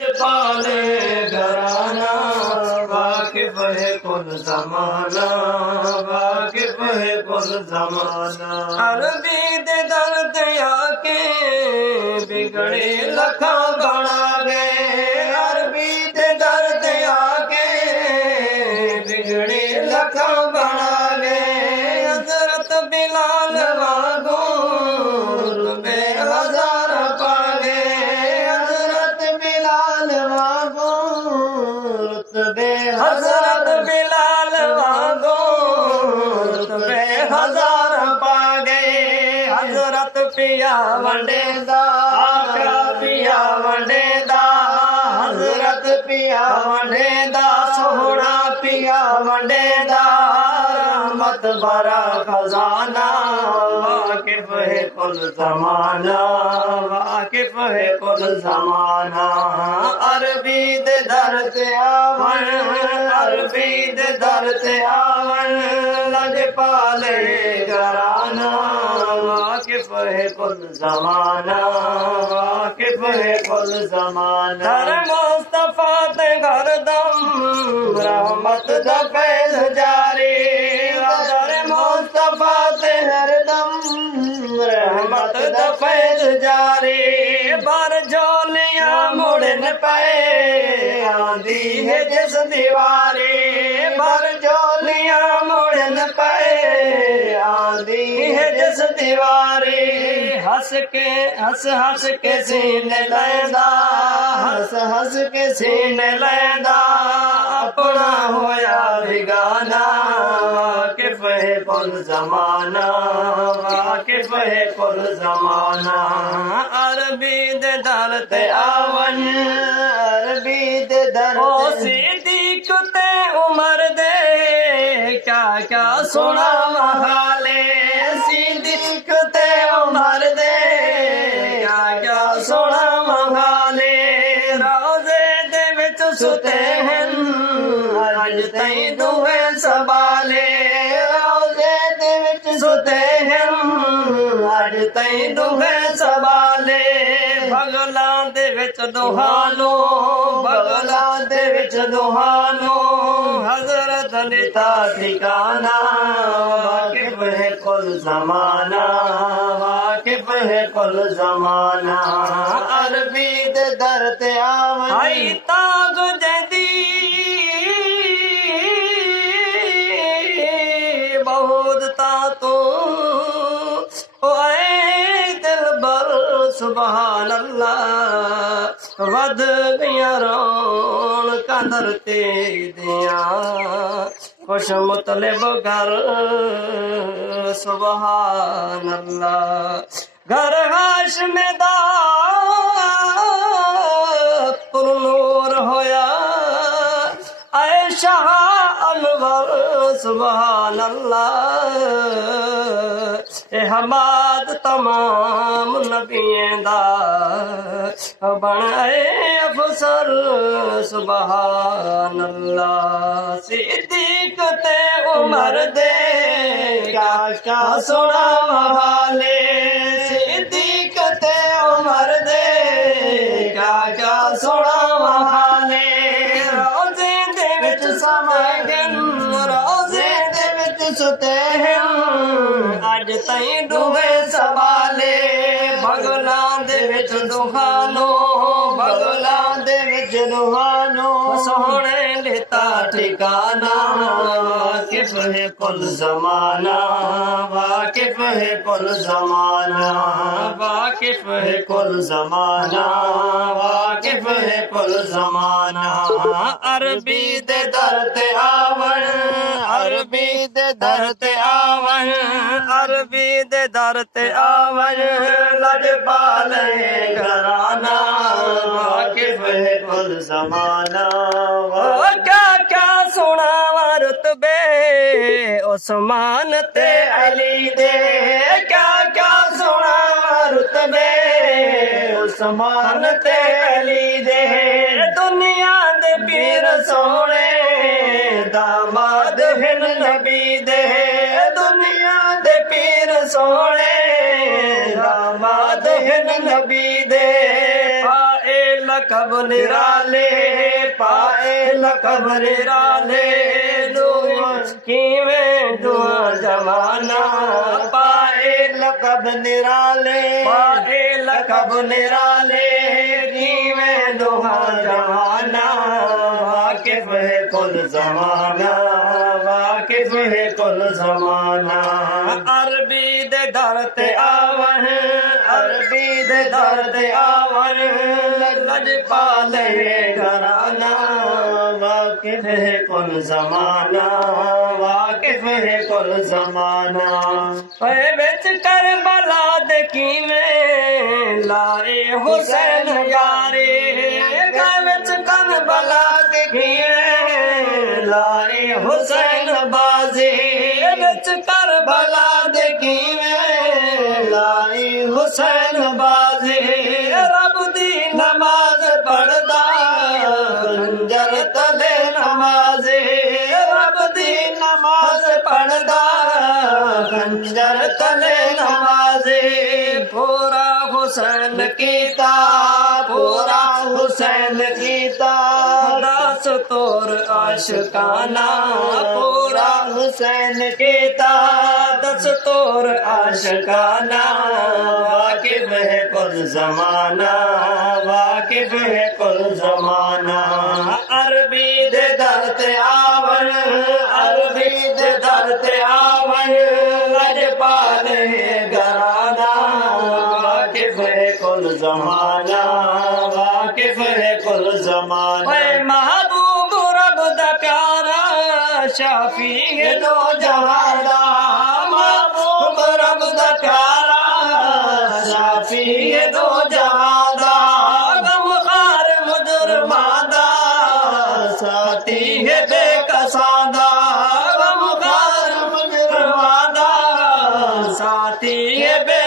पाले घराना वाकिफ है कुल जमाना, वाकिफ है कुल जमाना। अरबी दे दर्द आके बिगड़े लखा बना गए, अरबी दे दर्द आके बिगड़े लखा बना गए। हजरत बिलाल वागो रुपए हजार पा गए, हजरत बिलाल वागो रुतबे हजरत बिलाल वागो रुतबे हजार पा गए। हजरत पिया वंडेदा आका पिया वंडेदा, हजरत पिया वंडेदा सोहना पिया वंडेदा। रहमत भरा खजाना वाकिफ है कुल जमाना, वाकिफ है कुल जमाना। अरबी दे दर ते आवन, अरबी दे दर ते आवन लजपाले घराना वाकिफ है कुल जमाना, वाकिफ है कुल जमाना। हर मुस्तफा ते घरदम रहमत दा फैज़ जारी, हर मुस्तफा ते हरदम रहमत दा फैज़ जारी। पर झोलियां मुड़न पे आंदी है जिस दीवारी, पर झोलियां मुड़न पे आंदी है जिस दीवारी। हंस हंस के सीने लैंदा, हंस हंस के सीने लैंदा अपना होया बिगाना। वाकिफ है कुल जमाना, वाकिफ है कुल जमाना। अरबी दे दर ते आवन, अरबी दे दर ओ सिद्दीक ते उमर दे क्या क्या सुना हाले, सिद्दीक ते उमर दे क्या क्या सुना हाले। रोजे दे विच सुते हैं अज तई दुए संभाले, रोजे दे विच सुते हैं अज तई दुए संभाले। बगलां दे विच दुहानो, बगलां दे विच दुहानो हजरत लिता ठिकाना। वाकिफ है कुल जमाना, वाकिफ है कुल जमाना। अरबी दे दर ते आवन आई ताज जदी बहुत ता तू सुभान अल्लाह। वध गया रौनकां दर ते दिया खुश मुतलिब घर सुभान अल्लाह। घर हाशम दा पुरनूर होया ऐ शाह अनवर सुभान अल्लाह। ए हमाद तमाम नबियें दा बनाए अफसर सुभान अल्लाह। सिद्दीक ते उमर दे क्या क्या सुना हाले, सिद्दीक ते उमर दे क्या क्या सुना हाले। रोजे दे विच समागन, रोजे दे विच सुते हैं अज तई दुए संभाले। बगलां दे विच दुहानो, बगलां दे विच दुहानो सोहणे लिता ठिकाना। वाकिफ है कुल जमाना, वाकिफ है कुल जमाना, वाकिफ है कुल जमाना, वाकिफ है कुल जमाना। अरबी दे दर ते आवन, अरबी दे दर ते आवन, अरबी दे दर ते आवन लजपाले घराना। वाकिफ है कुल जमाना। क्या क्या सुना रुतबे उस्मान ते अली दे, क्या क्या सुना रुतबे उस्मान ते अली दे। दुनिया दे पीर सोने दामाद हिन नबी दे, दुनिया दे पीर सोने दामाद हिन नबी दे। पाए लख लकब निराले पाए लकब निराले दुआ किवें दुआ जमाना पाए लकब निराले पाए लकब निराले किवें दुआ जमाना वाकिफ है कुल जमाना वाकिफ है कुल जमाना अरबी दे दर ते आवन अरबी दे दर ते आवन लजपाले घराना वाकिफ है कुल जमाना वाकिफ है कुल जमाना ओए विच करबला दे किवें लाए हुसैन यारे विच करबला दे किवें लाए हुसैन बाजे विच करबला दे किवें लाए हुसैन बाजे रब दी नमाज पढ़दा खंजर तले नमाजे रब दी नमाज पढ़दा खंजर तले नमाजे पूरा हुसैन कीता पूरा हुसैन कीता दस तोर आशिकाना पूरा हुसैन कीता दस तोर आशिकाना वाकिफ है कुल जमाना वाकिफ है कुल जमाना अरबी दे दर ते आवन अरबी दे दर ते आवन लजपाल है घराना वाकिफ है कुल जमाना वाकिफ है कुल जमाना महबूब रब दा प्यारा शाफी है दो जहादा महबूब रब दा प्यारा शाफी है दो जहादा गमखार मुजरमादा साथी है बेकसादा गमखार मुजरमादा साथी है बे